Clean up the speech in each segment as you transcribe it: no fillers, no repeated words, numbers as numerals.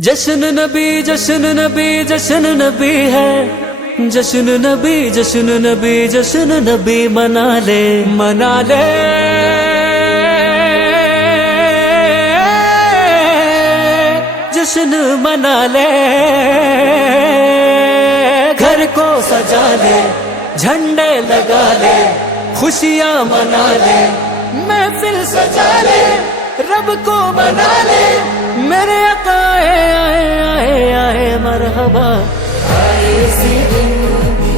जश्न नबी जश्न नबी जश्न नबी है, जश्न नबी जश्न नबी जश्न नबी मना ले मना ले। जश्न मना ले, घर को सजा ले, झंडे लगा ले, खुशियां मना ले, महफिल सजा ले, रब को मना ले। मेरे आका आए आए आए मरहबा। आए इसी दिन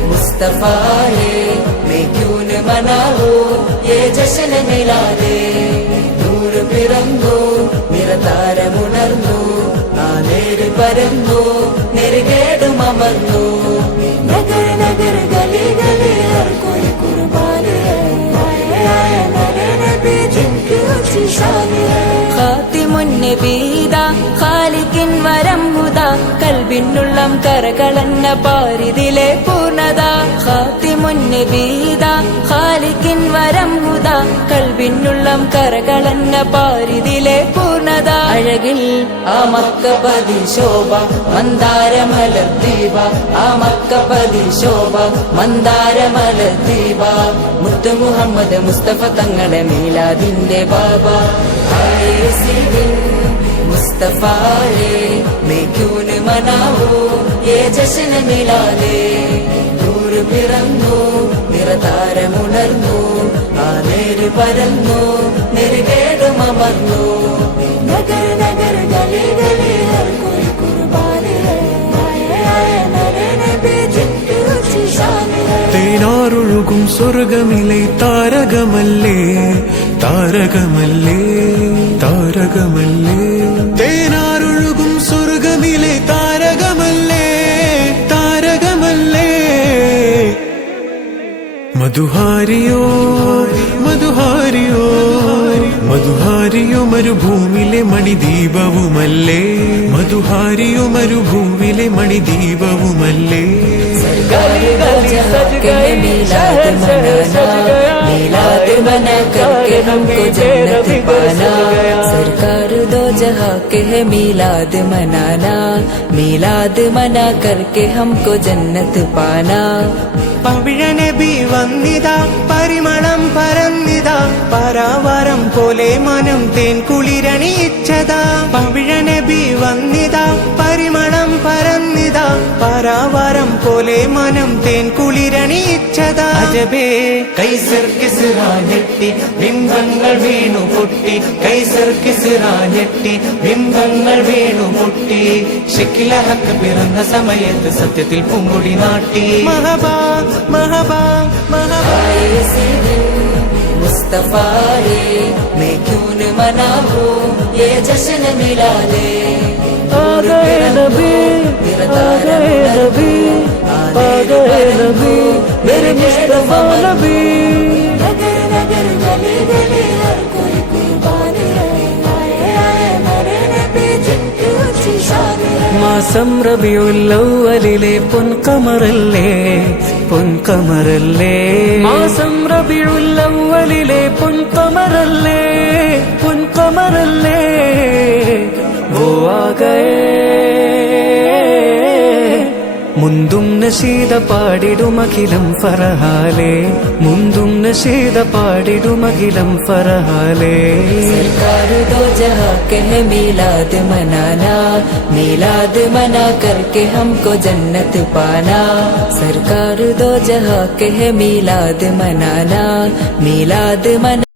मुस्तफा है, मैं क्यों न मनाऊं ये जश्न मिला दे। നൂറ് പിറന്നു നിറതാരമുണർന്നു, ആ നേര് പരന്നു നെറുകേടും അമർന്നു। നഗർ നഗർ ഗലി ഗലി ഹർ കോയി കുർബാനി ഹൈ, ആയ ആയ നബി നബി ജിൻകി ऊंची शान है। ഖാതിമുൻ നബീദ ഖാലിഖിൻ വരം ഹുദ, കൽബിനുള്ളം കരകളന്ന പാരിതിലെ പൂർണ്ണത। ഖാതിമുൻ നബീദ ഖാലിഖിൻ വരം ഹുദ, കൽബിനുള്ളം കരകളന്ന പാരിതിലെ പൂർണ്ണത। അഴകിൽ ആ മക്കപതി ശോഭ മന്ദാരമലർ ദീപ, ആ മക്കപതി ശോഭ മന്ദാരമലർ ദീപ। മുത്തു മുഹമ്മദ് മുസ്തഫ തങ്ങളെ മീലാദിന്റെ ബാബ। आए इसी दिन मुस्तफा है, मैं क्यों न मनाऊं ये जश्न मिला ले। നൂറ് പിറന്നു നിറതാരമുണർന്നു, ആ നേര് പരന്നു നെറുകേടും അമർന്നു। നഗർ നഗർ ഗലി ഗലി ഹർ കോയി കുർബാനി ഹൈ, ആയ ആയ നബി നബി ജിൻകി ऊंची शान है। തേനാറൊഴുകും സ്വർഗമിലെ താരകമല്ലേ താരകമല്ലേ താരകമല്ലേ, തേനാറൊഴുകും സ്വർഗമിലെ താരകമല്ലേ താരകമല്ലേ। മധുഹാരിയോ മധുഹാരിയോ മധുഹാരിയോ മരുഭൂമിലെ മണിദീപവുമല്ലേ, മധുഹാരിയോ മരുഭൂമിലെ മണിദീപവുമല്ലേ। गली गली सज गई, शहर शहर सज गया, मिलाद मना करके हमको जन्नत पाना। सरकार दो जहां के है मिलाद मनाना, मिलाद मना करके हमको जन्नत पाना। പവിഴനബി വന്നിതാ പരിമളം പരന്നിതാ, പരാവാരം പോലെ മനം തേൻ കുളിരണിയിച്ചതാ। പവിഴനബി വന്നിതാ പരിമളം പരന്നിതാ, പരാവാരം പോലെ മനം തേൻ കുളിരണിയിച്ചതാ। അജബേ കൈസർ കിസ്റാ ഞെട്ടി, ബിംബങ്ങൾ വീണു പൊട്ടി, കൈസർ കിസ്റാ ഞെട്ടി, ബിംബങ്ങൾ വീണു പൊട്ടി। ഷക്കില ഹക്ക് പിറന്ന സമയത്ത് സത്യത്തിൽ പൂങ്കൊടി നാട്ടി। മഹബാ മഹബാ മഹബാ। आए इसी दिन मुस्तफा है, मैं क्यों न मनाऊं ये जश्न मिला ले। आ गए नबी आ गए नबी आ गए नबी, मेरे मुस्तफा नबी। नगर नगर गली गली हर कोई कुर्बानी है, आए आए नबी नबी जिनकी ऊंची शान है। മാസം റബിയുൽ അവ്വലിലെ പൊൻകമറല്ലേ പൊൻകമറല്ലേ, മാസം റബിയുൽ അവ്വലിലെ പൊൻകമറല്ലേ പൊൻകമറല്ലേ। वो आ गए മുന്തും നശീദ പാടിടുമഖിലം ഫറഹാലേ, മുന്തും നശീദ പാടിടുമഖിലം ഫറഹാലേ। सरकार दो जहां के है मिलाद मनाना, मिलाद मना करके हमको जन्नत पाना। सरकार दो जहां के है मिलाद मनाना, मिलाद मना